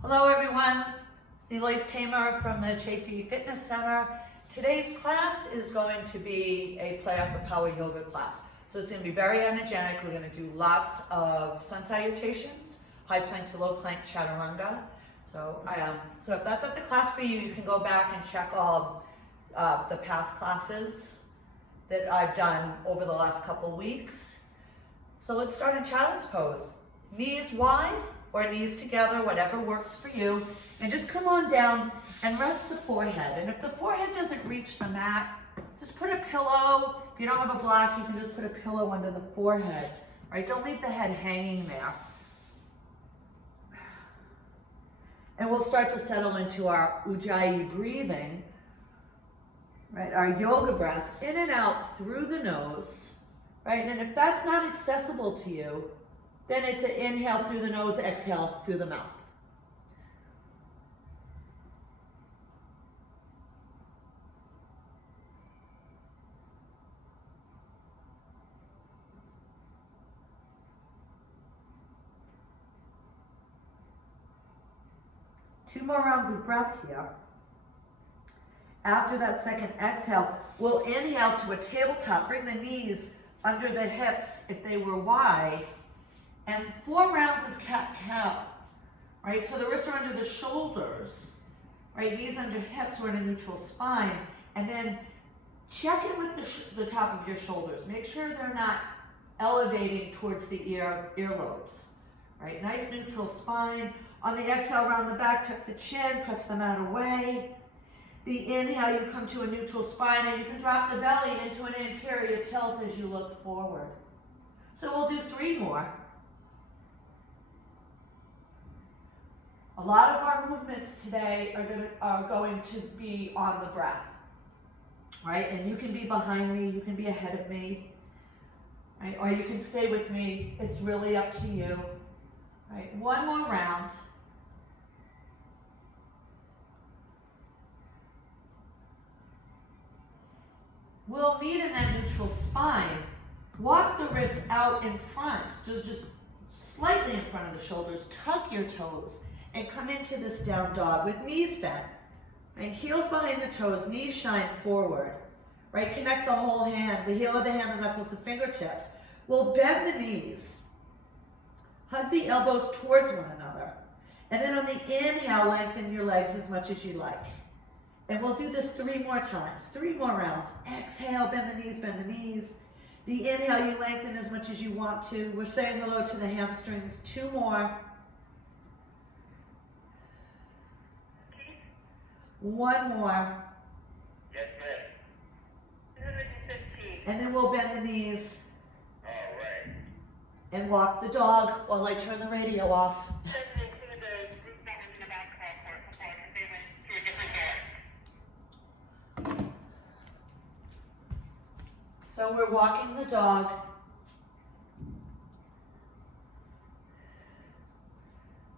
Hello everyone, it's Eloise Tamer from the Chafee Fitness Center. Today's class is going to be a play off the power yoga class. So it's going to be very energetic. We're going to do lots of sun salutations, high plank to low plank chaturanga. So if that's not the class for you, you can go back and check all the past classes that I've done over the last couple weeks. So let's start in child's pose. Knees wide or knees together, whatever works for you. And just come on down and rest the forehead. And if the forehead doesn't reach the mat, just put a pillow. If you don't have a block, you can just put a pillow under the forehead. Right? Don't leave the head hanging there. And we'll start to settle into our Ujjayi breathing. Right? Our yoga breath in and out through the nose. Right? And if that's not accessible to you, then it's an inhale through the nose, exhale through the mouth. Two more rounds of breath here. After that second exhale, we'll inhale to a tabletop. Bring the knees under the hips if they were wide. And 4 rounds of cat-cow, right? So the wrists are under the shoulders, right? Knees under hips, we're in a neutral spine. And then check in with the top of your shoulders. Make sure they're not elevating towards the earlobes, right? Nice neutral spine. On the exhale, round the back, tuck the chin, press the mat away. The inhale, you come to a neutral spine, and you can drop the belly into an anterior tilt as you look forward. So we'll do 3 more. A lot of our movements today are going to be on the breath, right? And you can be behind me, you can be ahead of me, right? Or you can stay with me. It's really up to you, right? 1 more round. We'll meet in that neutral spine. Walk the wrists out in front, just slightly in front of the shoulders. Tuck your toes. And come into this down dog with knees bent, right? Heels behind the toes, knees shine forward, right? Connect the whole hand, the heel of the hand, the knuckles, the fingertips. We'll bend the knees, hug the elbows towards one another. And then on the inhale, lengthen your legs as much as you like. And we'll do this 3 more times, 3 more rounds. Exhale, bend the knees, bend the knees. The inhale, you lengthen as much as you want to. We're saying hello to the hamstrings. 2 more. 1 more. Yes, ma'am. And then we'll bend the knees. All right. And walk the dog while I turn the radio off. So we're walking the dog.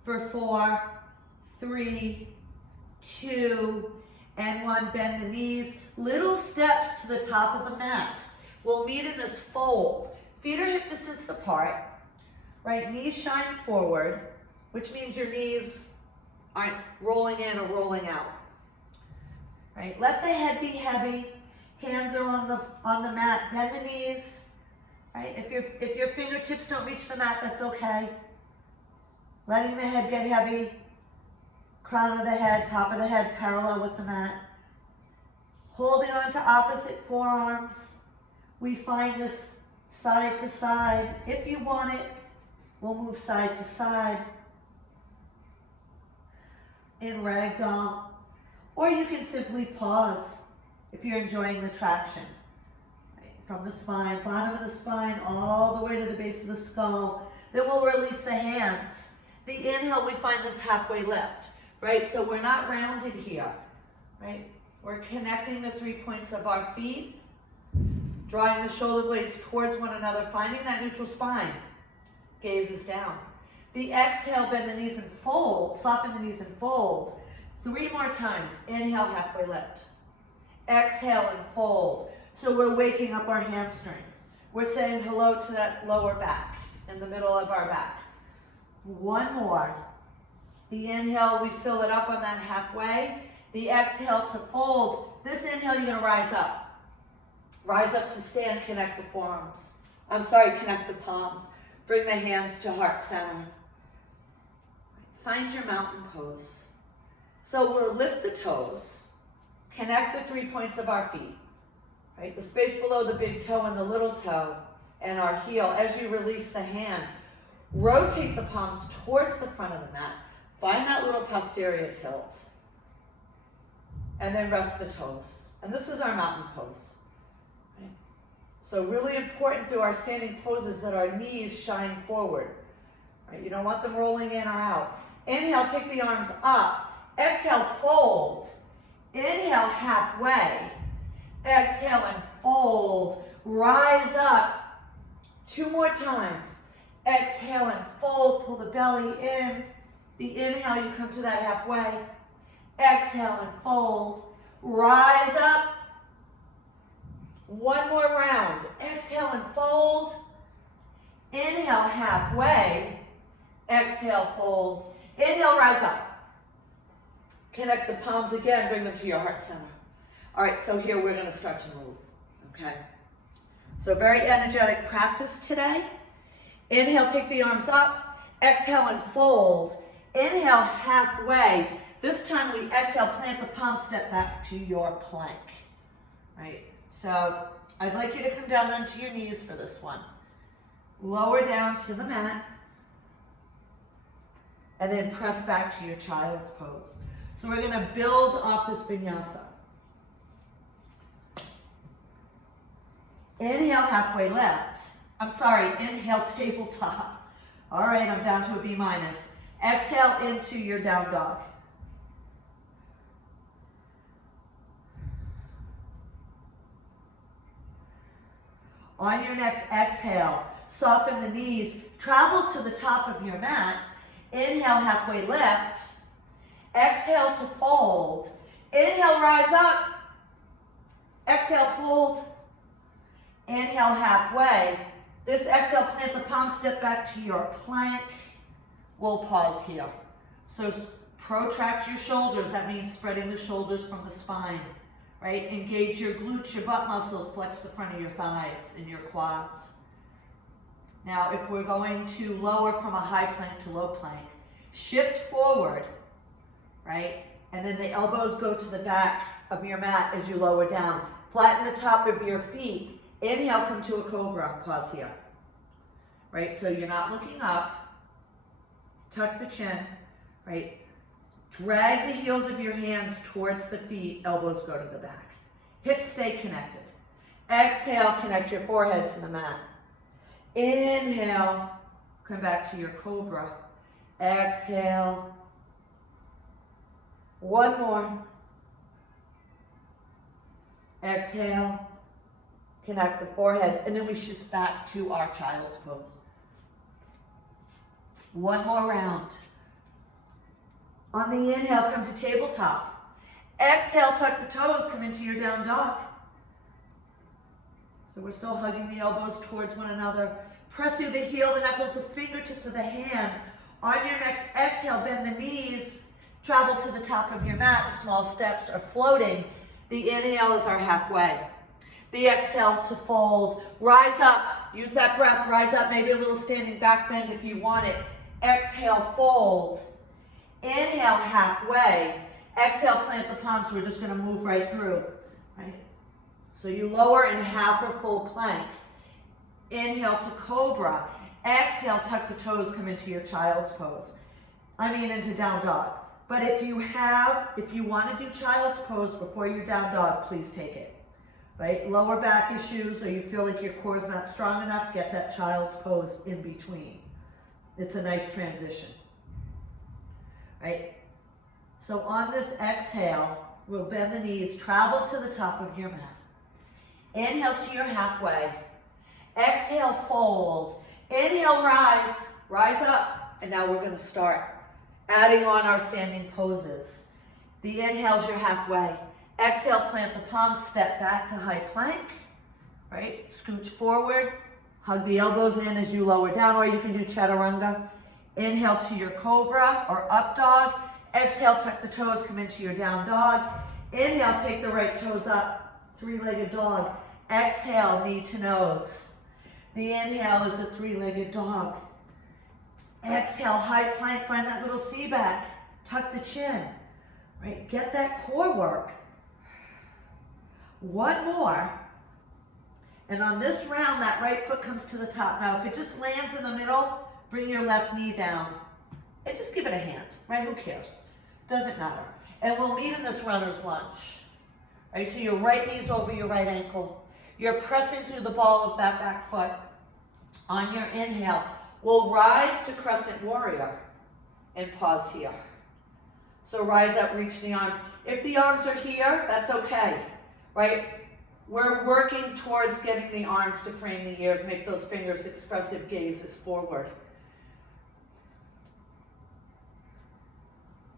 For 4, 3, 2, and 1. Bend the knees. Little steps to the top of the mat. We'll meet in this fold. Feet are hip distance apart, right? Knees shine forward, which means your knees aren't rolling in or rolling out, right? Let the head be heavy. Hands are on the mat. Bend the knees, right? If your fingertips don't reach the mat, that's okay. Letting the head get heavy. Crown of the head, top of the head, parallel with the mat. Holding on to opposite forearms. We find this side to side. If you want it, we'll move side to side in ragdoll. Or you can simply pause if you're enjoying the traction. Right? From the spine, bottom of the spine, all the way to the base of the skull. Then we'll release the hands. The inhale, we find this halfway lift. Right, so we're not rounded here, right? We're connecting the 3 points of our feet, drawing the shoulder blades towards one another, finding that neutral spine. Gaze is down. The exhale, bend the knees and fold, soften the knees and fold. 3 more times. Inhale, halfway lift. Exhale and fold. So we're waking up our hamstrings. We're saying hello to that lower back in the middle of our back. 1 more. The inhale, we fill it up on that halfway. The exhale to fold. This inhale, you're gonna rise up. Rise up to stand, connect the forearms. Connect the palms. Bring the hands to heart center. Find your mountain pose. So we'll lift the toes, connect the 3 points of our feet, right? The space below the big toe and the little toe and our heel. As you release the hands, rotate the palms towards the front of the mat. Find that little posterior tilt. And then rest the toes. And this is our mountain pose. Right? So really important through our standing poses that our knees shine forward. Right? You don't want them rolling in or out. Inhale, take the arms up. Exhale, fold. Inhale, halfway. Exhale and fold. Rise up. 2 more times. Exhale and fold. Pull the belly in. The inhale, you come to that halfway. Exhale and fold. Rise up. 1 more round. Exhale and fold. Inhale, halfway. Exhale, fold. Inhale, rise up. Connect the palms again, bring them to your heart center. All right, so here we're gonna start to move, okay? So very energetic practice today. Inhale, take the arms up. Exhale and fold. Inhale, halfway. This time we exhale, plant the palm, step back to your plank, right? So I'd like you to come down onto your knees for this one. Lower down to the mat. And then press back to your child's pose. So we're gonna build off this vinyasa. Inhale, halfway left. Inhale, tabletop. All right, I'm down to a B minus. Exhale into your down dog. On your next exhale, soften the knees, travel to the top of your mat. Inhale, halfway lift. Exhale to fold. Inhale, rise up. Exhale, fold. Inhale, halfway. This exhale, plant the palm, step back to your plank. We'll pause here. So protract your shoulders. That means spreading the shoulders from the spine, right? Engage your glutes, your butt muscles. Flex the front of your thighs and your quads. Now, if we're going to lower from a high plank to low plank, shift forward, right? And then the elbows go to the back of your mat as you lower down. Flatten the top of your feet. Inhale, come to a cobra. Pause here, right? So you're not looking up. Tuck the chin, right? Drag the heels of your hands towards the feet. Elbows go to the back. Hips stay connected. Exhale, connect your forehead to the mat. Inhale, come back to your cobra. Exhale. 1 more. Exhale. Connect the forehead. And then we shift back to our child's pose. 1 more round. On the inhale, come to tabletop. Exhale, tuck the toes, come into your down dog. So we're still hugging the elbows towards one another. Press through the heel, the knuckles, the fingertips of the hands. On your next exhale, bend the knees. Travel to the top of your mat. Small steps are floating. The inhale is our halfway. The exhale to fold. Rise up. Use that breath. Rise up. Maybe a little standing back bend if you want it. Exhale, fold. Inhale, halfway. Exhale, plant the palms. We're just going to move right through. Right? So you lower in half or full plank. Inhale to cobra. Exhale, tuck the toes, come into your child's pose. Into down dog. But if you want to do child's pose before your down dog, please take it. Right? Lower back issues, or you feel like your core is not strong enough, get that child's pose in between. It's a nice transition. Right? So on this exhale, we'll bend the knees, travel to the top of your mat. Inhale to your halfway. Exhale, fold. Inhale, rise up. And now we're going to start adding on our standing poses. The inhale's your halfway. Exhale, plant the palms, step back to high plank. Right? Scooch forward. Hug the elbows in as you lower down, or you can do chaturanga. Inhale to your cobra or up dog. Exhale, tuck the toes, come into your down dog. Inhale, take the right toes up, three-legged dog. Exhale, knee to nose. The inhale is the three-legged dog. Exhale, high plank, find that little C back. Tuck the chin, right? Get that core work. One more. And on this round, that right foot comes to the top. Now, if it just lands in the middle, bring your left knee down. And just give it a hand, right? Who cares? Doesn't matter. And we'll meet in this runner's lunge. Right, so your right knee's over your right ankle. You're pressing through the ball of that back foot. On your inhale, we'll rise to crescent warrior and pause here. So rise up, reach the arms. If the arms are here, that's okay, right? We're working towards getting the arms to frame the ears, make those fingers expressive gazes forward.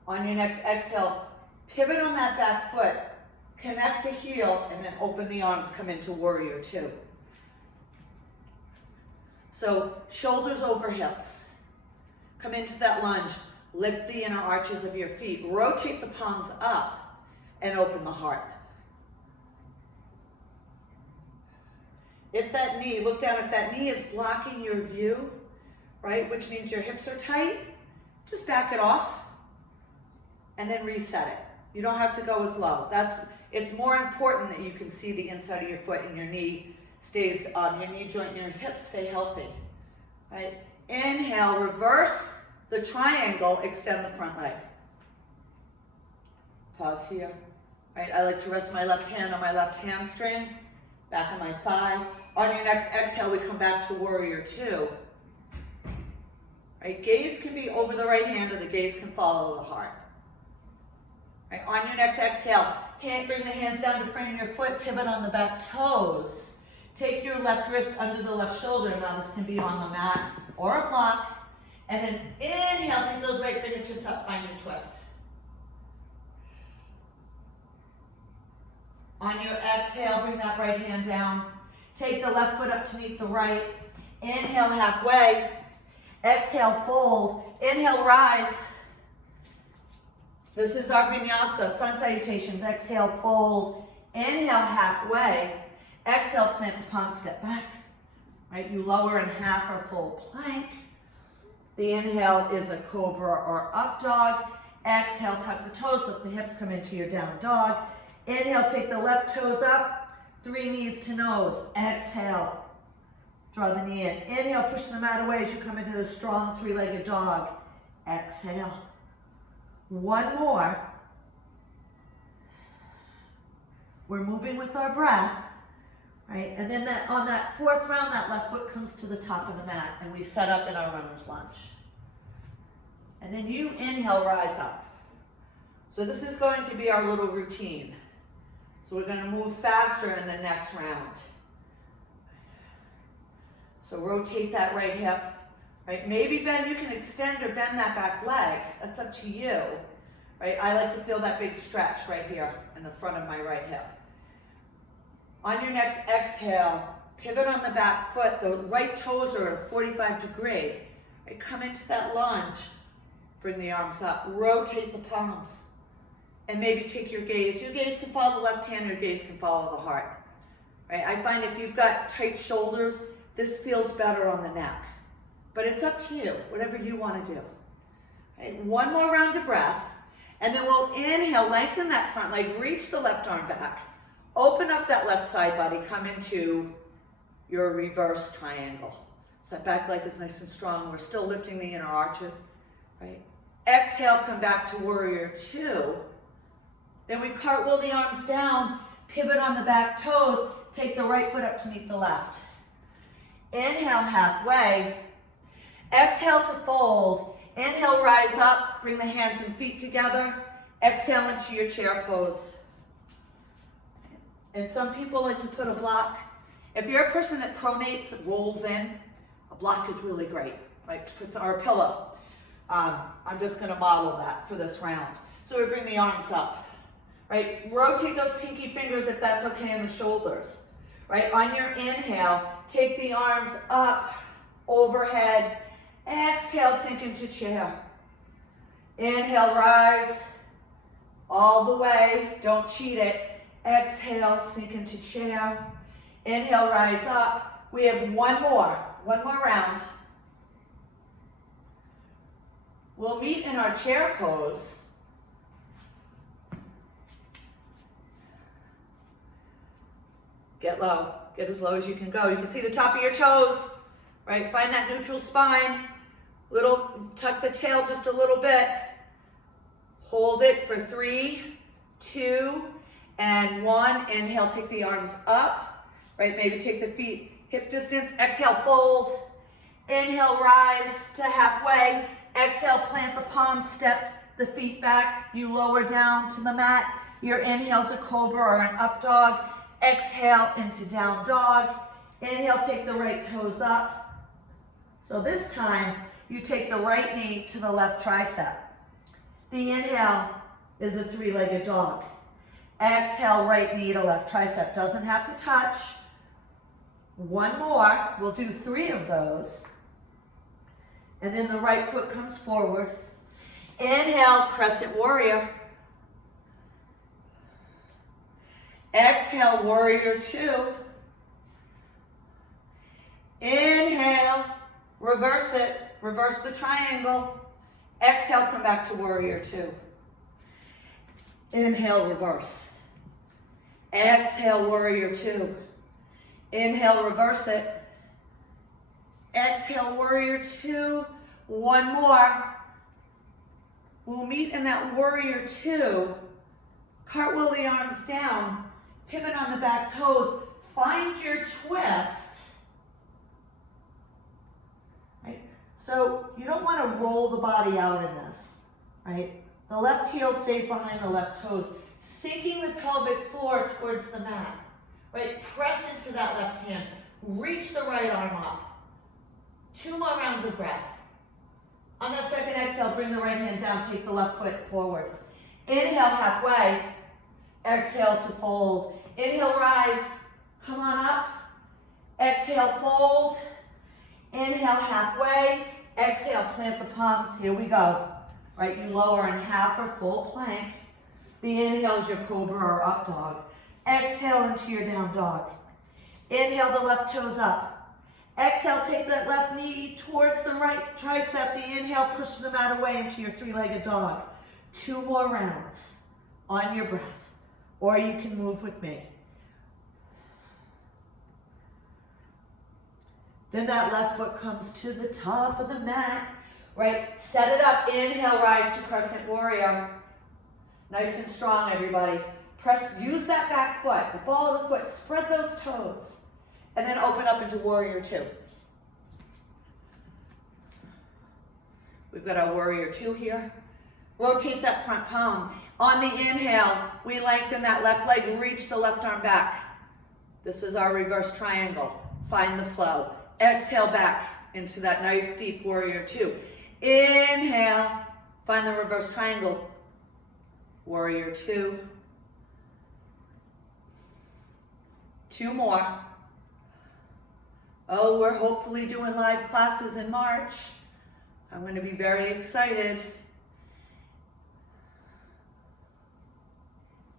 On your next exhale, pivot on that back foot, connect the heel, and then open the arms, come into warrior two. So shoulders over hips. Come into that lunge. Lift the inner arches of your feet. Rotate the palms up and open the heart. If that knee, look down, if that knee is blocking your view, right, which means your hips are tight, just back it off and then reset it. You don't have to go as low. It's more important that you can see the inside of your foot and your knee stays, your knee joint and your hips stay healthy, right? Inhale, reverse the triangle, extend the front leg. Pause here, right? I like to rest my left hand on my left hamstring, back on my thigh. On your next exhale, we come back to warrior two. Right? Gaze can be over the right hand or the gaze can follow the heart. Right? On your next exhale, bring the hands down to frame your foot, pivot on the back toes. Take your left wrist under the left shoulder. Now this can be on the mat or a block. And then inhale, take those right fingertips up, find your twist. On your exhale, bring that right hand down. Take the left foot up to meet the right. Inhale, halfway. Exhale, fold. Inhale, rise. This is our Vinyasa, sun salutations. Exhale, fold. Inhale, halfway. Exhale, plant the palms, step back. Right, you lower in half or full plank. The inhale is a cobra or up dog. Exhale, tuck the toes, lift the hips, come into your down dog. Inhale, take the left toes up, 3 knees to nose. Exhale, draw the knee in. Inhale, push the mat away as you come into the strong three-legged dog. Exhale. One more. We're moving with our breath, right? And then on that fourth round, that left foot comes to the top of the mat and we set up in our runner's lunge. And then you inhale, rise up. So this is going to be our little routine. So we're going to move faster in the next round. So rotate that right hip, right? Maybe bend, you can extend or bend that back leg. That's up to you, right? I like to feel that big stretch right here in the front of my right hip. On your next exhale, pivot on the back foot. The right toes are at a 45 degree. Right? Come into that lunge. Bring the arms up. Rotate the palms. And maybe take your gaze. Your gaze can follow the left hand, your gaze can follow the heart. Right? I find if you've got tight shoulders, this feels better on the neck. But it's up to you, whatever you want to do. Right? One more round of breath. And then we'll inhale, lengthen that front leg, reach the left arm back. Open up that left side body, come into your reverse triangle. So that back leg is nice and strong. We're still lifting the inner arches, right? Exhale, come back to warrior two. Then we cartwheel the arms down, pivot on the back toes, take the right foot up to meet the left. Inhale, halfway. Exhale to fold. Inhale, rise up, bring the hands and feet together. Exhale into your chair pose. And some people like to put a block. If you're a person that pronates, that rolls in, a block is really great, right? Or a pillow. I'm just gonna model that for this round. So we bring the arms up, right? Rotate those pinky fingers if that's okay in the shoulders, right? On your inhale, take the arms up, overhead. Exhale, sink into chair. Inhale, rise all the way. Don't cheat it. Exhale, sink into chair. Inhale, rise up. We have one more round. We'll meet in our chair pose. Get low, get as low as you can go. You can see the top of your toes, right? Find that neutral spine. Tuck the tail just a little bit. Hold it for 3, 2, and 1. Inhale, take the arms up, right? Maybe take the feet hip distance. Exhale, fold. Inhale, rise to halfway. Exhale, plant the palms, step the feet back. You lower down to the mat. Your inhale's a cobra or an up dog. Exhale into down dog. Inhale, take the right toes up. So this time, you take the right knee to the left tricep. The inhale is a 3-legged dog. Exhale, right knee to left tricep. Doesn't have to touch. One more. We'll do 3 of those. And then the right foot comes forward. Inhale, crescent warrior. Exhale, warrior 2. Inhale, reverse it. Reverse the triangle. Exhale, come back to warrior 2. Inhale, reverse. Exhale, warrior 2. Inhale, reverse it. Exhale, warrior 2. One more. We'll meet in that warrior 2. Cartwheel the arms down. Pivot on the back toes. Find your twist. Right? So you don't want to roll the body out in this. Right? The left heel stays behind the left toes. Sinking the pelvic floor towards the mat. Right? Press into that left hand. Reach the right arm up. 2 more rounds of breath. On that second exhale, bring the right hand down. Take the left foot forward. Inhale, halfway. Exhale to fold. Inhale, rise. Come on up. Exhale, fold. Inhale, halfway. Exhale, plant the palms. Here we go. Right, you lower in half or full plank. The inhale is your cobra or up dog. Exhale into your down dog. Inhale, the left toes up. Exhale, take that left knee towards the right tricep. The inhale, push the mat away into your 3-legged dog. 2 more rounds on your breath. Or you can move with me. Then that left foot comes to the top of the mat. Right, set it up. Inhale, rise to crescent warrior. Nice and strong, everybody. Use that back foot, the ball of the foot. Spread those toes. And then open up into warrior 2. We've got our warrior 2 here. Rotate that front palm. On the inhale, we lengthen that left leg, reach the left arm back. This is our reverse triangle. Find the flow. Exhale back into that nice deep warrior 2. Inhale, find the reverse triangle. Warrior 2. 2 more. Oh, we're hopefully doing live classes in March. I'm going to be very excited.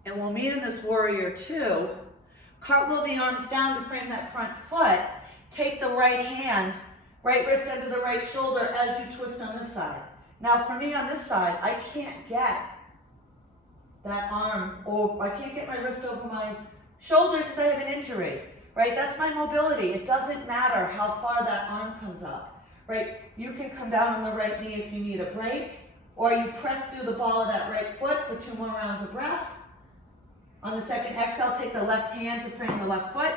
And we'll meet in this warrior 2. Cartwheel the arms down to frame that front foot. Take the right hand, right wrist under the right shoulder as you twist on this side. Now for me on this side, I can't get that arm, or I can't get my wrist over my shoulder because I have an injury, right? That's my mobility. It doesn't matter how far that arm comes up, right? You can come down on the right knee if you need a break, or you press through the ball of that right foot for 2 more rounds of breath. On the second exhale, take the left hand to frame the left foot.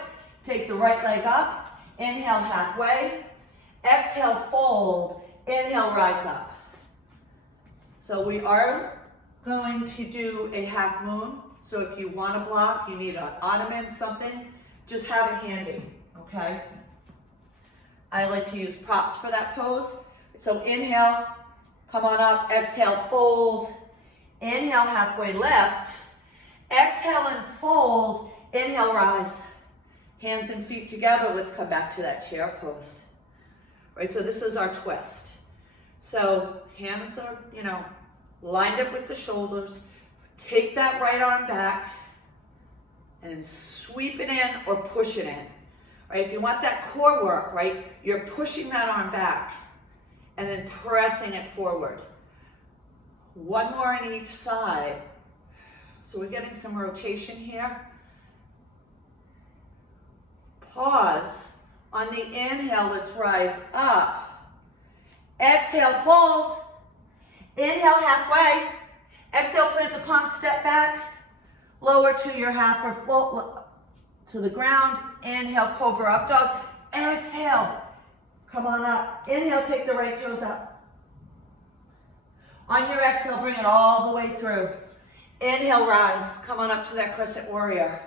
Take the right leg up. Inhale, halfway. Exhale, fold. Inhale, rise up. So we are going to do a half moon. So if you want to block, you need an ottoman, something, just have it handy, okay? I like to use props for that pose. So inhale, come on up. Exhale, fold. Inhale, halfway lift. Exhale and fold. Inhale, rise. Hands and feet together. Let's come back to that chair pose. Right, so this is our twist. So hands are, lined up with the shoulders. Take that right arm back and sweep it in or push it in. Right? If you want that core work, right, you're pushing that arm back and then pressing it forward. One more on each side. So we're getting some rotation here. Pause. On the inhale, let's rise up. Exhale, fold. Inhale, halfway. Exhale, plant the palms, step back. Lower to your half or float to the ground. Inhale, cobra up dog. Exhale, come on up. Inhale, take the right toes up. On your exhale, bring it all the way through. Inhale, rise. Come on up to that crescent warrior.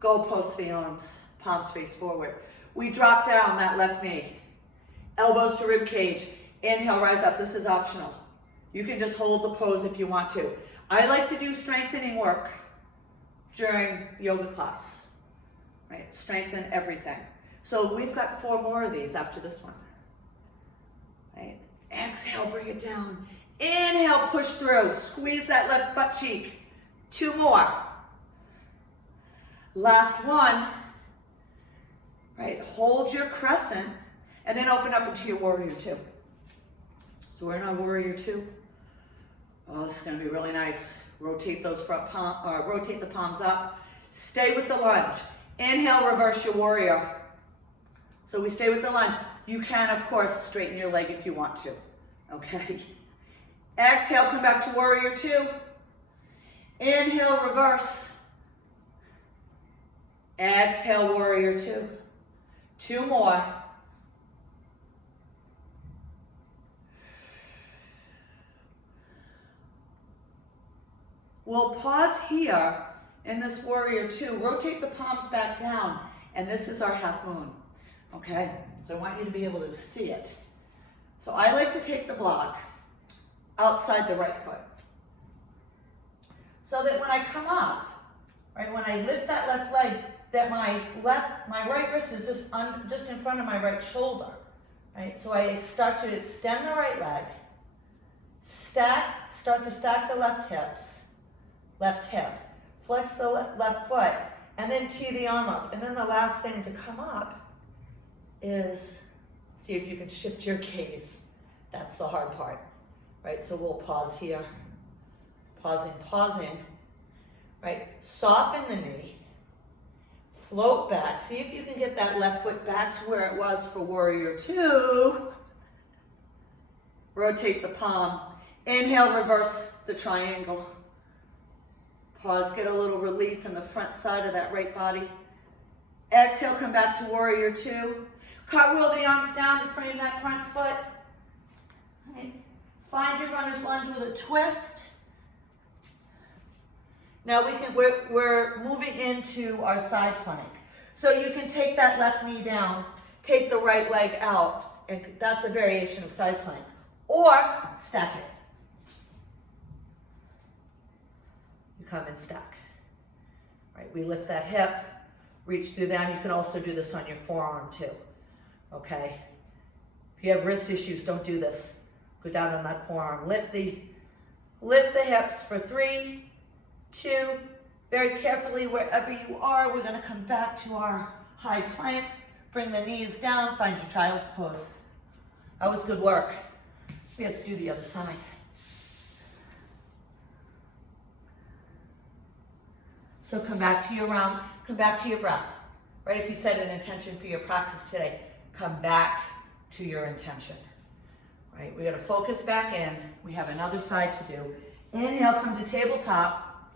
Go post the arms. Palms face forward. We drop down that left knee. Elbows to rib cage. Inhale, rise up. This is optional. You can just hold the pose if you want to. I like to do strengthening work during yoga class. Right? Strengthen everything. So we've got 4 more of these after this one. Right? Exhale, bring it down. Inhale, push through. Squeeze that left butt cheek. 2 more. Last one. Right? Hold your crescent and then open up into your warrior 2. So we're in our warrior 2. Oh, this is going to be really nice. Rotate those rotate the palms up. Stay with the lunge. Inhale, reverse your warrior. So we stay with the lunge. You can, of course, straighten your leg if you want to. Okay. Exhale, come back to warrior 2. Inhale, reverse. Exhale, warrior 2. 2 more. We'll pause here in this warrior 2. Rotate the palms back down. And this is our half moon. Okay? So I want you to be able to see it. So I like to take the block outside the right foot. So that when I come up, right, when I lift that left leg, that my right wrist is just in front of my right shoulder. Right? So I start to extend the right leg, start to stack the left hip, flex the left foot, and then tee the arm up. And then the last thing to come up is, see if you can shift your gaze. That's the hard part, right? So we'll pause here, pausing, right? Soften the knee, float back. See if you can get that left foot back to where it was for warrior 2. Rotate the palm. Inhale, reverse the triangle. Pause, get a little relief in the front side of that right body. Exhale, come back to warrior 2. Cartwheel the arms down to frame that front foot. Right. Find your runner's lunge with a twist. Now we're moving into our side plank. So you can take that left knee down, take the right leg out, and that's a variation of side plank. Or stack it. You come and stack. Right, we lift that hip, reach through them. You can also do this on your forearm too. Okay? If you have wrist issues, don't do this. Go down on that forearm. Lift the hips for 3, 2, very carefully wherever you are. We're going to come back to our high plank. Bring the knees down. Find your child's pose. That was good work. We have to do the other side. So come back to your round. Come back to your breath. Right? If you set an intention for your practice today, come back to your intention. Right? We're going to focus back in. We have another side to do. Inhale, come to tabletop.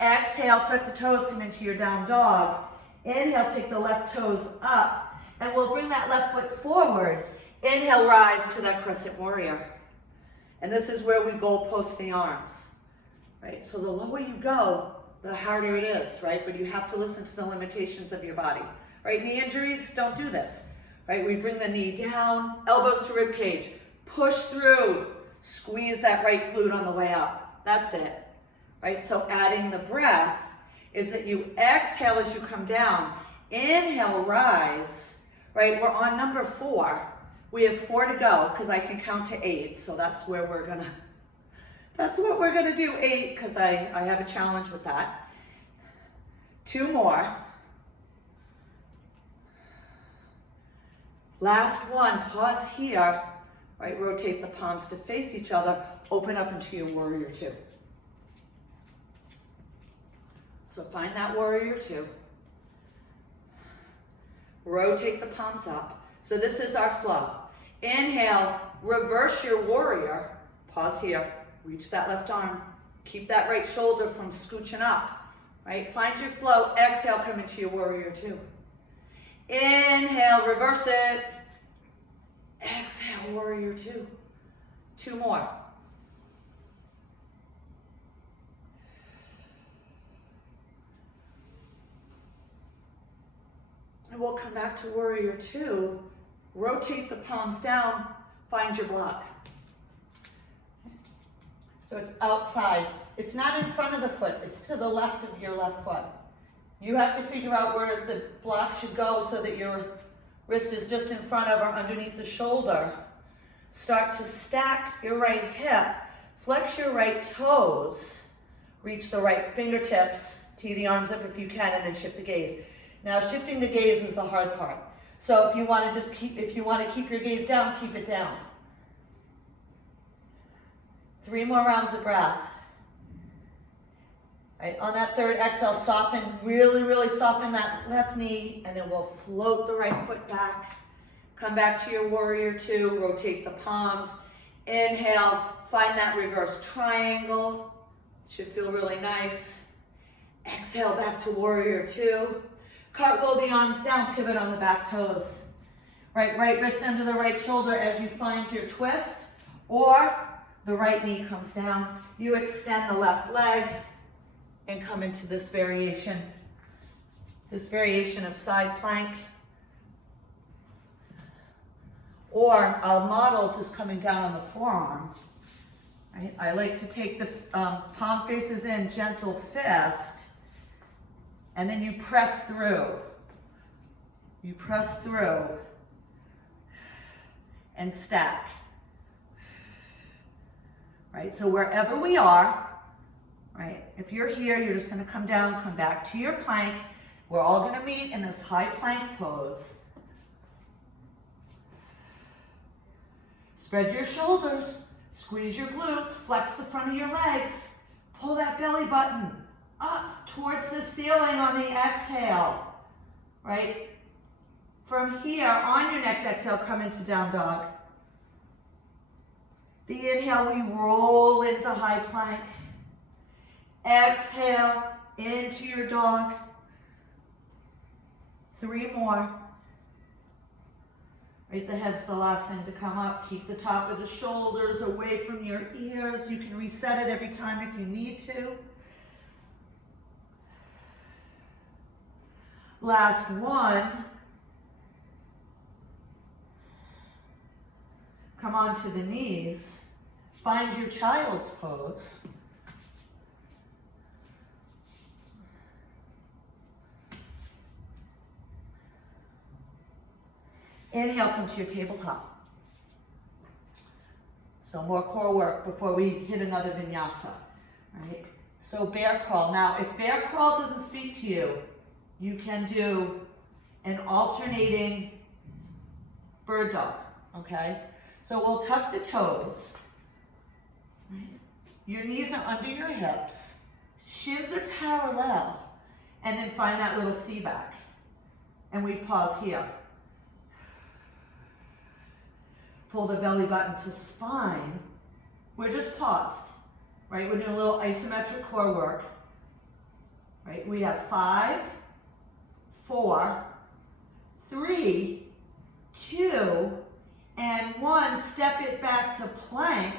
Exhale, tuck the toes, come into your down dog. Inhale, take the left toes up. And we'll bring that left foot forward. Inhale, rise to that crescent warrior. And this is where we goal post the arms. Right? So the lower you go, the harder it is, right? But you have to listen to the limitations of your body. Right? Knee injuries, don't do this. Right? We bring the knee down, elbows to rib cage. Push through. Squeeze that right glute on the way up. That's it. Right? So adding the breath is that you exhale as you come down. Inhale, rise. Right? We're on number 4. We have 4 to go because I can count to 8. So that's what we're gonna do, 8, because I have a challenge with that. 2 more. Last one, pause here, right? Rotate the palms to face each other, open up into your warrior 2. So find that warrior 2. Rotate the palms up. So this is our flow. Inhale, reverse your warrior. Pause here, reach that left arm. Keep that right shoulder from scooching up, right? Find your flow. Exhale, come into your warrior 2. Inhale, reverse it. Exhale, warrior 2. 2 more. And we'll come back to warrior 2. Rotate the palms down, find your block. So it's outside. It's not in front of the foot, it's to the left of your left foot. You have to figure out where the block should go so that your wrist is just in front of or underneath the shoulder. Start to stack your right hip, flex your right toes, reach the right fingertips, tee the arms up if you can, and then shift the gaze. Now shifting the gaze is the hard part. So if you want to keep your gaze down, keep it down. 3 more rounds of breath. Right, on that third exhale, soften, really soften that left knee, and then we'll float the right foot back. Come back to your warrior 2, rotate the palms. Inhale, find that reverse triangle. Should feel really nice. Exhale, back to warrior 2. Cartwheel the arms down, pivot on the back toes. Right wrist under the right shoulder as you find your twist, or the right knee comes down. You extend the left leg and come into this variation of side plank. Or I'll model just coming down on the forearm. Right? I like to take the palm faces in, gentle fist, and then you press through. You press through and stack. Right, so wherever we are, right, if you're here, you're just gonna come down, come back to your plank. We're all gonna meet in this high plank pose. Spread your shoulders, squeeze your glutes, flex the front of your legs, pull that belly button up towards the ceiling on the exhale, right? From here, on your next exhale, come into down dog. The inhale, we roll into high plank. Exhale, into your dog. 3 more. Right, the head's the last thing to come up. Keep the top of the shoulders away from your ears. You can reset it every time if you need to. Last one. Come onto the knees. Find your child's pose. Inhale, come to your tabletop. So more core work before we hit another vinyasa, right? So bear crawl. Now, if bear crawl doesn't speak to you, you can do an alternating bird dog, okay? So we'll tuck the toes. Right? Your knees are under your hips. Shins are parallel. And then find that little C back. And we pause here. Pull the belly button to spine. We're just paused, right? We're doing a little isometric core work, right? We have 5, 4, 3, 2, and 1. Step it back to plank.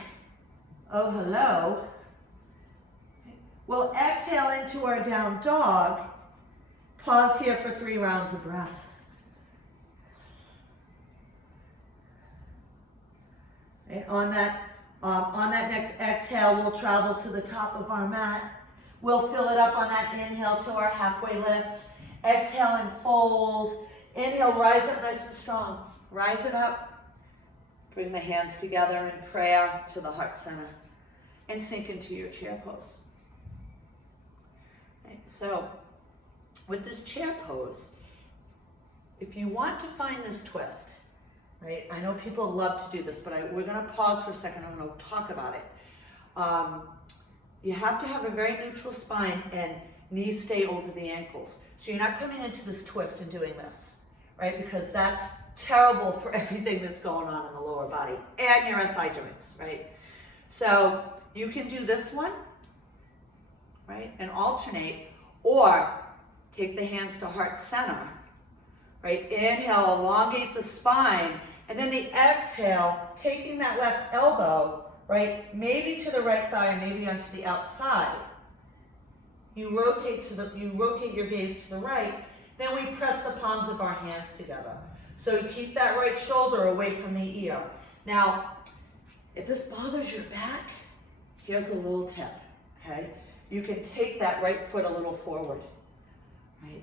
Oh, hello. We'll exhale into our down dog. Pause here for 3 rounds of breath. Okay, on that next exhale, we'll travel to the top of our mat. We'll fill it up on that inhale to our halfway lift. Exhale and fold. Inhale, rise up nice and strong. Rise it up. Bring the hands together in prayer to the heart center and sink into your chair pose. Right, so with this chair pose, if you want to find this twist, right? I know people love to do this, but we're going to pause for a second. I'm going to talk about it. You have to have a very neutral spine and knees stay over the ankles. So you're not coming into this twist and doing this, right? Because that's terrible for everything that's going on in the lower body and your SI joints, right? So you can do this one, right? And alternate, or take the hands to heart center, right? Inhale, elongate the spine, and then the exhale, taking that left elbow, right? Maybe to the right thigh, maybe onto the outside. You rotate your gaze to the right, then we press the palms of our hands together. So you keep that right shoulder away from the ear. Now, if this bothers your back, here's a little tip, okay? You can take that right foot a little forward, right?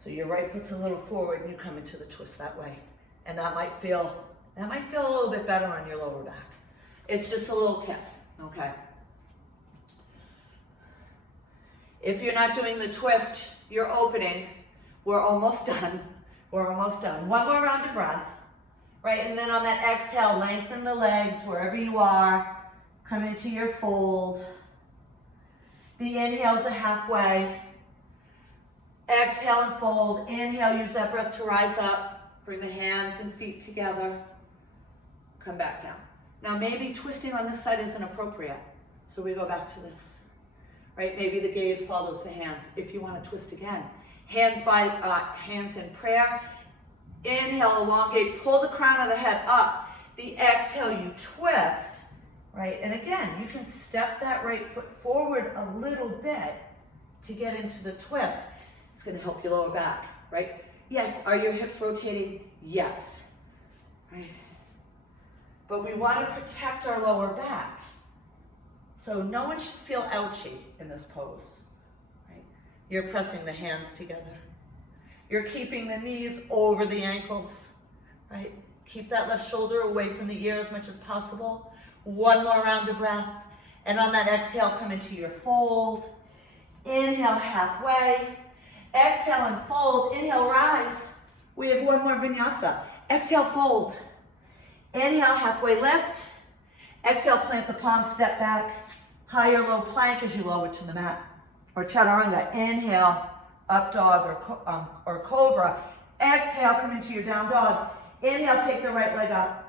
So your right foot's a little forward and you come into the twist that way. And that might feel a little bit better on your lower back. It's just a little tip, okay? If you're not doing the twist, you're opening. We're almost done. We're almost done. One more round of breath, right? And then on that exhale, lengthen the legs wherever you are. Come into your fold. The inhale's a halfway. Exhale and fold. Inhale, use that breath to rise up. Bring the hands and feet together. Come back down. Now maybe twisting on this side isn't appropriate. So we go back to this, right? Maybe the gaze follows the hands if you want to twist again. Hands in prayer. Inhale, elongate, pull the crown of the head up. The exhale, you twist, right? And again, you can step that right foot forward a little bit to get into the twist. It's going to help your lower back, right? Yes, are your hips rotating? Yes, right? But we want to protect our lower back. So no one should feel ouchy in this pose, right? You're pressing the hands together. You're keeping the knees over the ankles, right? Keep that left shoulder away from the ear as much as possible. One more round of breath. And on that exhale, come into your fold. Inhale, halfway. Exhale and fold. Inhale, rise. We have one more vinyasa. Exhale, fold. Inhale, halfway lift. Exhale, plant the palms, step back. High or low plank as you lower to the mat. Or chaturanga. Inhale, up dog or cobra. Exhale, come into your down dog. Inhale, take the right leg up.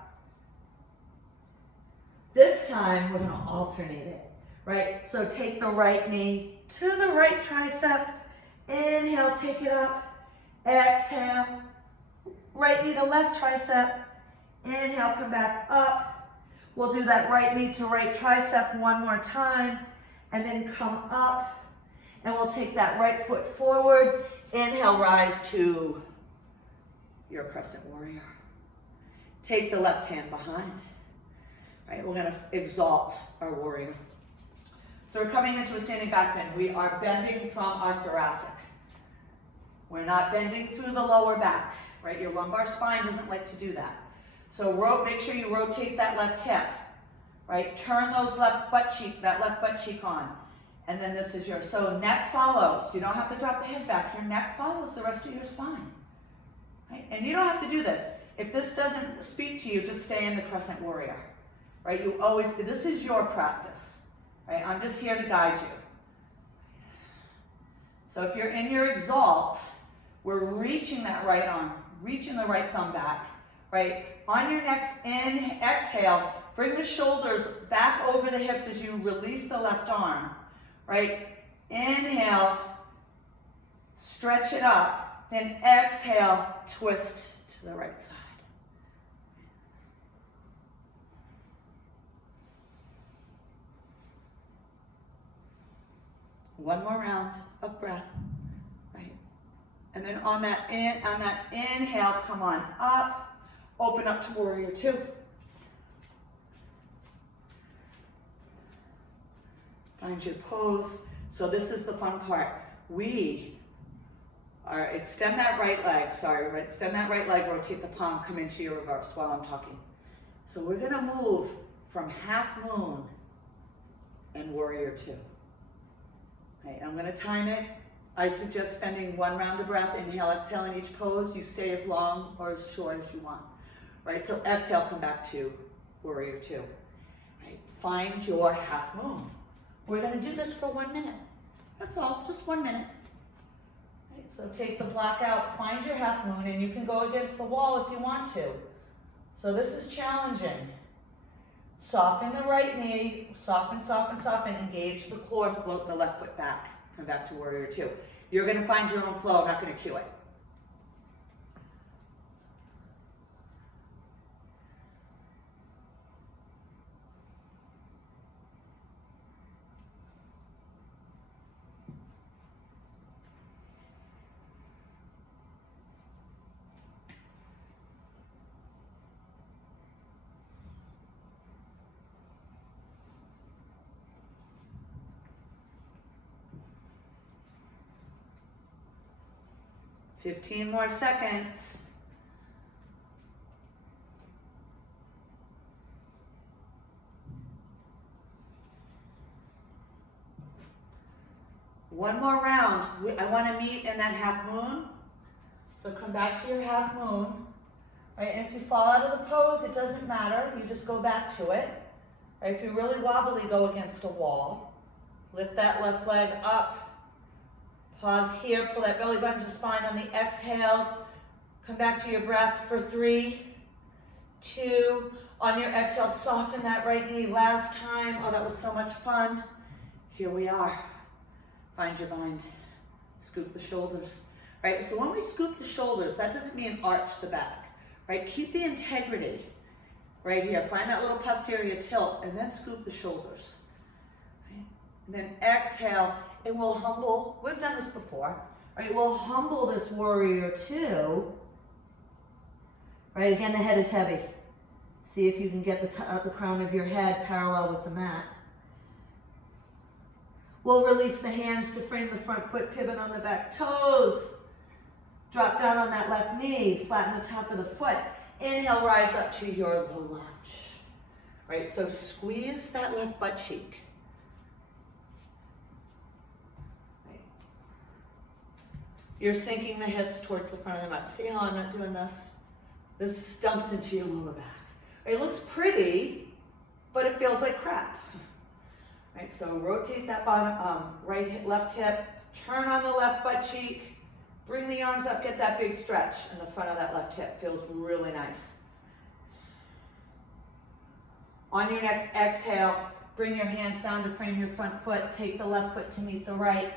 This time, we're gonna alternate it, right? So take the right knee to the right tricep. Inhale, take it up. Exhale. Right knee to left tricep. Inhale, come back up. We'll do that right knee to right tricep one more time. And then come up. And we'll take that right foot forward. Inhale, rise to your crescent warrior. Take the left hand behind. Right, we're gonna exalt our warrior. So we're coming into a standing back bend. We are bending from our thoracic. We're not bending through the lower back, right? Your lumbar spine doesn't like to do that. So make sure you rotate that left hip, right? Turn that left butt cheek on. And then this is yours. So neck follows. You don't have to drop the hip back. Your neck follows the rest of your spine, right? And you don't have to do this. If this doesn't speak to you, just stay in the crescent warrior, right? This is your practice, right? I'm just here to guide you. So if you're in your exalt, we're reaching that right arm, reaching the right thumb back, right? On your next exhale, bring the shoulders back over the hips as you release the left arm, right? Inhale, stretch it up, then exhale, twist to the right side. One more round of breath, right? And then on that inhale, come on up, open up to warrior two. Find your pose. So this is the fun part. We All right, extend that right leg, extend that right leg, rotate the palm, come into your reverse while I'm talking. So we're gonna move from half moon and warrior two. Okay, I'm gonna time it. I suggest spending 1 round of breath, inhale, exhale in each pose. You stay as long or as short as you want, right? So exhale, come back to warrior two. Right? Find your half moon. We're gonna do this for 1 minute. That's all, just 1 minute. Right? So take the block out, find your half moon, and you can go against the wall if you want to. So this is challenging. Soften the right knee, soften, soften, soften, engage the core, float the left foot back. Come back to warrior two. You're gonna find your own flow, I'm not gonna cue it. Fifteen more seconds. One more round. I want to meet in that half moon. So come back to your half moon. Right? And if you fall out of the pose, it doesn't matter. You just go back to it. Right? If you're really wobbly, go against a wall. Lift that left leg up. Pause here, pull that belly button to spine on the exhale. Come back to your breath for 3, 2. On your exhale, soften that right knee. Last time, oh, that was so much fun. Here we are. Find your bind. Scoop the shoulders. Right, so when we scoop the shoulders, that doesn't mean arch the back. Right, keep the integrity right here. Find that little posterior tilt and then scoop the shoulders. Right? And then exhale. It will humble, we've done this before, right? We'll humble this warrior two. Right, again, the head is heavy. See if you can get the crown of your head parallel with the mat. We'll release the hands to frame the front foot, pivot on the back toes. Drop down on that left knee, flatten the top of the foot. Inhale, rise up to your low lunge. Right, so squeeze that left butt cheek. You're sinking the hips towards the front of the mat. See how I'm not doing this? This dumps into your lower back. It looks pretty, but it feels like crap. Right, so rotate that bottom, left hip, turn on the left butt cheek, bring the arms up, get that big stretch in the front of that left hip. Feels really nice. On your next exhale, bring your hands down to frame your front foot, take the left foot to meet the right.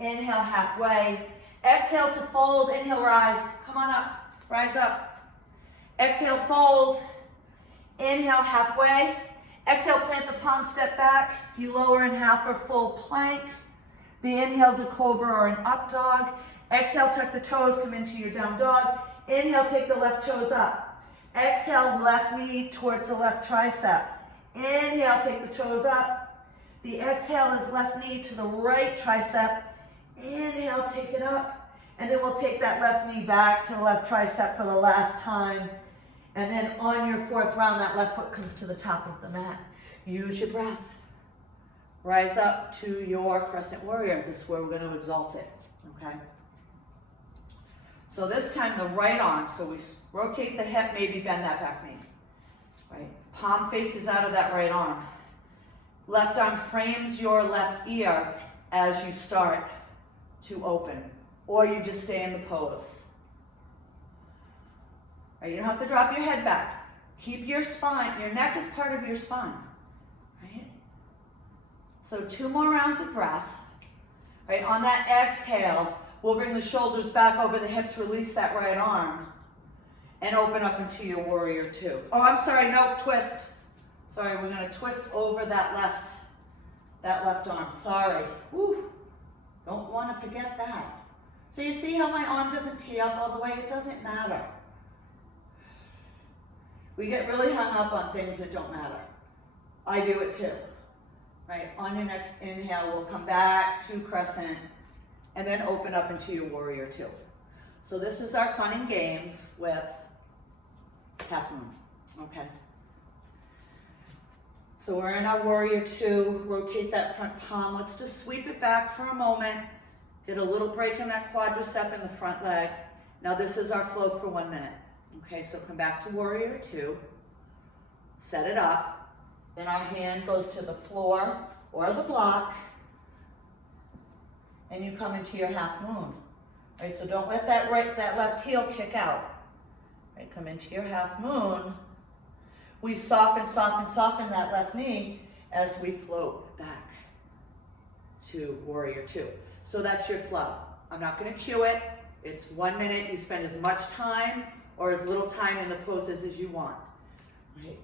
Inhale halfway. Exhale to fold, inhale, rise. Come on up, rise up. Exhale, fold. Inhale, halfway. Exhale, plant the palm, step back. You lower in half or full plank. The inhale's a cobra or an up dog. Exhale, tuck the toes, come into your down dog. Inhale, take the left toes up. Exhale, left knee towards the left tricep. Inhale, take the toes up. The exhale is left knee to the right tricep. Inhale, take it up. And then we'll take that left knee back to the left tricep for the last time. And then on your fourth round, that left foot comes to the top of the mat. Use your breath. Rise up to your crescent warrior. This is where we're going to exalt it, okay? So this time the right arm, so we rotate the hip, maybe bend that back knee, right? Palm faces out of that right arm. Left arm frames your left ear as you start to open, or you just stay in the pose. Right, you don't have to drop your head back. Keep your spine, your neck is part of your spine, right? So 2 more rounds of breath. Right, on that exhale, we'll bring the shoulders back over the hips, release that right arm, and open up into your warrior two. Oh, I'm sorry, no, twist. Sorry, we're gonna twist over that left arm, sorry. Woo. Don't want to forget that. So you see how my arm doesn't tee up all the way? It doesn't matter. We get really hung up on things that don't matter. I do it too. Right, on your next inhale, we'll come back to crescent and then open up into your warrior two. So this is our fun and games with half moon, okay? So we're in our warrior two, rotate that front palm. Let's just sweep it back for a moment. Get a little break in that quadricep in the front leg. Now this is our flow for 1 minute. Okay, so come back to warrior two, set it up. Then our hand goes to the floor or the block, and you come into your half moon. Right, so don't let that left heel kick out. Right, come into your half moon. We soften that left knee as we float back to warrior two. So that's your flow. I'm not gonna cue it. It's 1 minute. You spend as much time or as little time in the poses as you want, right?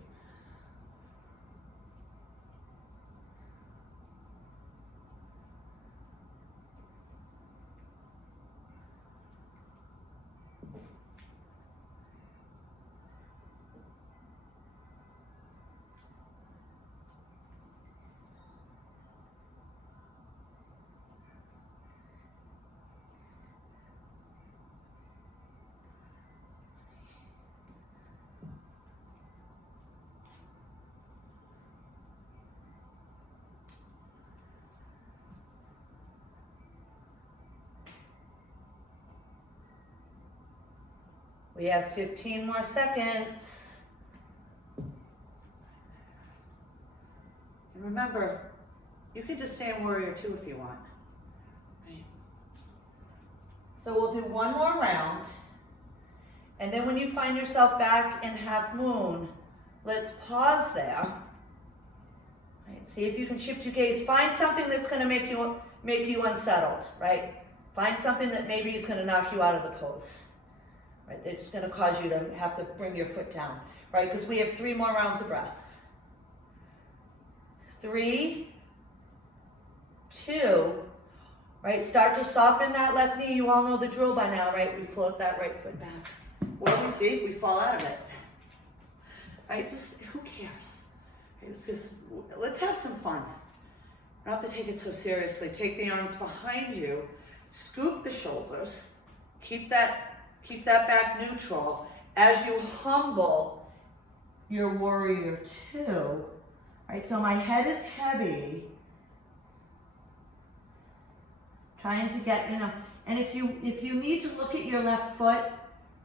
We have 15 more seconds. And remember, you can just stay in warrior two if you want. Right. So we'll do one more round. And then when you find yourself back in half moon, let's pause there. Right. See if you can shift your gaze. Find something that's going to make you unsettled, right? Find something that maybe is going to knock you out of the pose. Right, that's going to cause you to have to bring your foot down, right? Because we have 3 more rounds of breath. 3, 2, right? Start to soften that left knee. You all know the drill by now, right? We float that right foot back. What do we see? We fall out of it. Right? Just, who cares? It's just, let's have some fun. Not to take it so seriously. Take the arms behind you. Scoop the shoulders. Keep that back neutral as you humble your warrior two. Right, so my head is heavy. Trying to get, and if you need to look at your left foot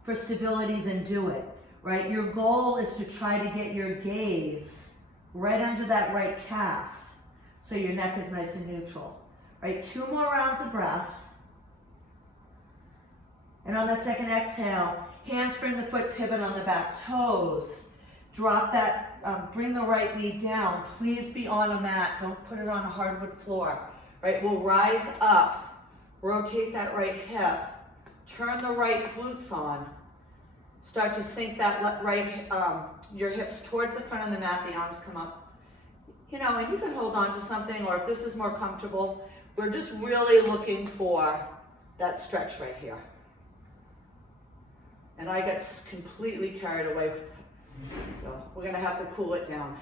for stability, then do it. Right, your goal is to try to get your gaze right under that right calf so your neck is nice and neutral. Right, 2 more rounds of breath. And on that second exhale, handspring the foot, pivot on the back toes. Drop that, bring the right knee down. Please be on a mat, don't put it on a hardwood floor. Right, we'll rise up, rotate that right hip, turn the right glutes on. Start to sink that right, your hips towards the front of the mat, the arms come up. And you can hold on to something, or if this is more comfortable, we're just really looking for that stretch right here. And I got completely carried away with it. So we're gonna have to cool it down.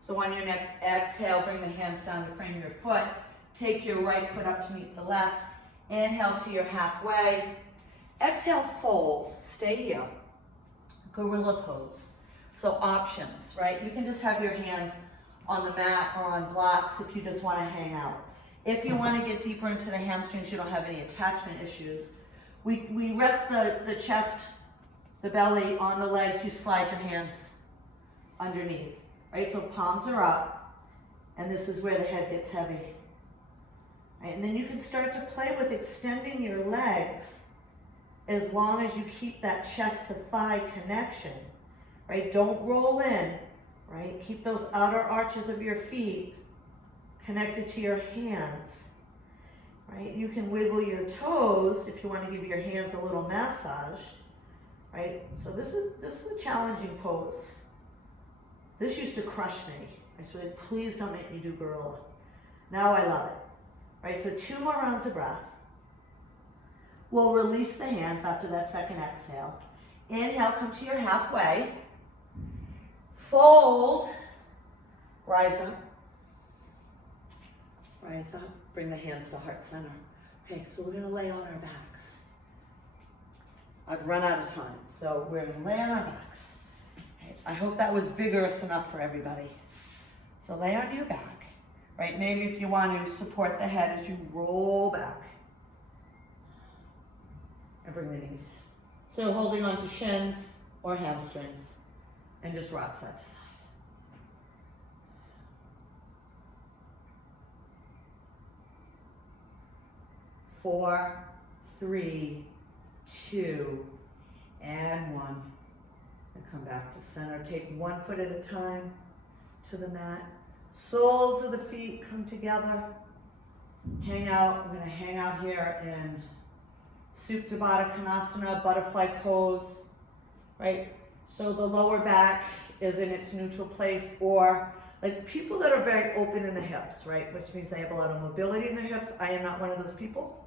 So on your next exhale, bring the hands down to frame your foot. Take your right foot up to meet the left. Inhale to your halfway. Exhale, fold, stay here. Gorilla pose. So options, right? You can just have your hands on the mat or on blocks if you just wanna hang out. If you want to get deeper into the hamstrings, you don't have any attachment issues. We rest the chest, the belly on the legs. You slide your hands underneath, right? So palms are up, and this is where the head gets heavy. Right? And then you can start to play with extending your legs as long as you keep that chest to thigh connection, right? Don't roll in, right? Keep those outer arches of your feet connected to your hands, right? You can wiggle your toes if you want to give your hands a little massage, right? So this is a challenging pose. This used to crush me. I said, please don't make me do gorilla. Now I love it, right? So 2 more rounds of breath. We'll release the hands after that second exhale. Inhale, come to your halfway. Fold, rise up. Rise up. bring the hands to heart center. Okay, so we're gonna lay on our backs. I've run out of time, so we're gonna lay on our backs. Okay, I hope that was vigorous enough for everybody. So lay on your back, right? Maybe if you want to support the head as you roll back. And bring the knees. So holding on to shins or hamstrings and just rock side to side. 4, 3, 2, and 1. And come back to center. Take one foot at a time to the mat. Soles of the feet come together. Hang out. We're going to hang out here in Supta Baddha Konasana, butterfly pose, right? So the lower back is in its neutral place, or like people that are very open in the hips, right? Which means they have a lot of mobility in their hips. I am not one of those people.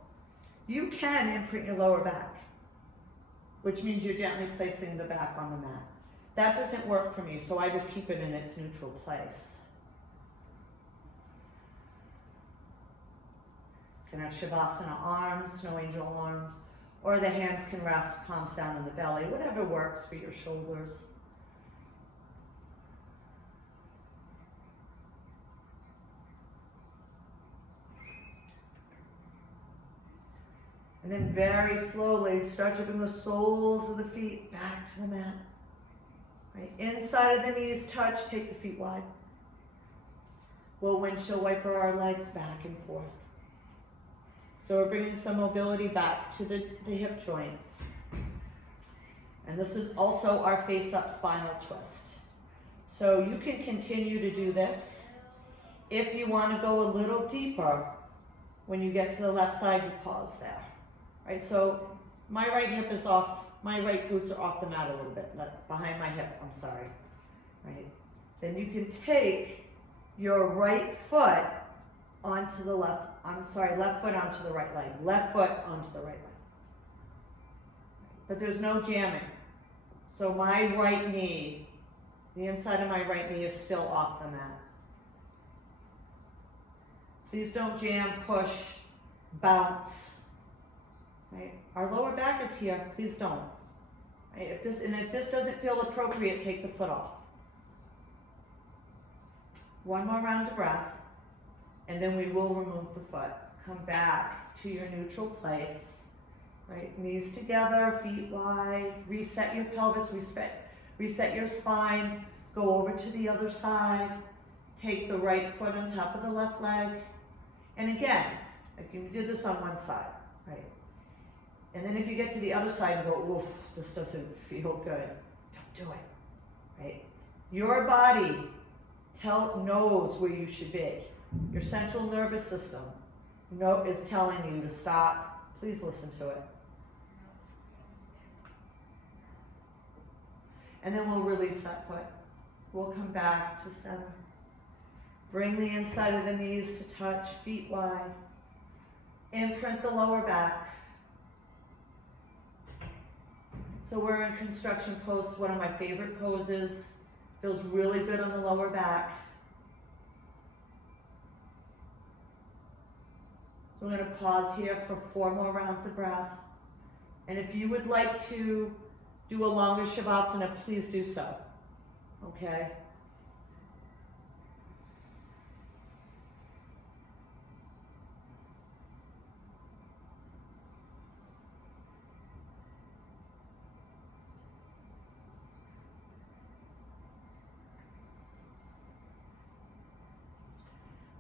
You can imprint your lower back, which means you're gently placing the back on the mat. That doesn't work for me, so I just keep it in its neutral place. You can have Shavasana arms, snow angel arms, or the hands can rest palms down in the belly, whatever works for your shoulders. And then very slowly start to bring the soles of the feet back to the mat. Right, inside of the knees touch, take the feet wide. We'll windshield wiper our legs back and forth. So we're bringing some mobility back to the hip joints. And this is also our face-up spinal twist. So you can continue to do this. If you want to go a little deeper, when you get to the left side, you pause there. Right, so my right hip is off, my right glutes are off the mat a little bit, behind my hip, I'm sorry. Right, then you can take your right foot onto the left foot onto the right leg, left foot onto the right leg. But there's no jamming. So my right knee, the inside of my right knee is still off the mat. Please don't jam, push, bounce. Right? Our lower back is here, please don't. Right? If this doesn't feel appropriate, take the foot off. One more round of breath, and then we will remove the foot. Come back to your neutral place. Right? Knees together, feet wide, reset your pelvis, reset your spine, go over to the other side, take the right foot on top of the left leg, and again, like you did this on one side, right? And then if you get to the other side and go, oof, this doesn't feel good, don't do it, right? Your body knows where you should be. Your central nervous system is telling you to stop. Please listen to it. And then we'll release that foot. We'll come back to center. Bring the inside of the knees to touch, feet wide. Imprint the lower back. So we're in construction pose, one of my favorite poses. Feels really good on the lower back. So we're going to pause here for 4 more rounds of breath. And if you would like to do a longer Shavasana, please do so. Okay?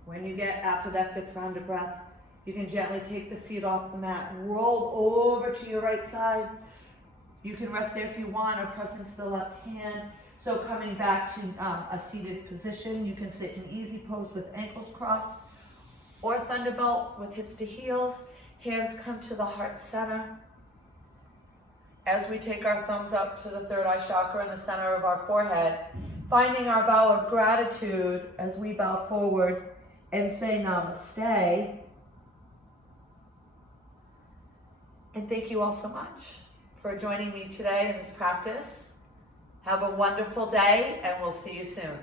When you get after that 5th round of breath, you can gently take the feet off the mat, roll over to your right side. You can rest there if you want, or press into the left hand. So coming back to a seated position, you can sit in easy pose with ankles crossed, or thunderbolt with hips to heels. Hands come to the heart center. As we take our thumbs up to the 3rd eye chakra in the center of our forehead, finding our bow of gratitude as we bow forward and say namaste. And thank you all so much for joining me today in this practice. Have a wonderful day, and we'll see you soon.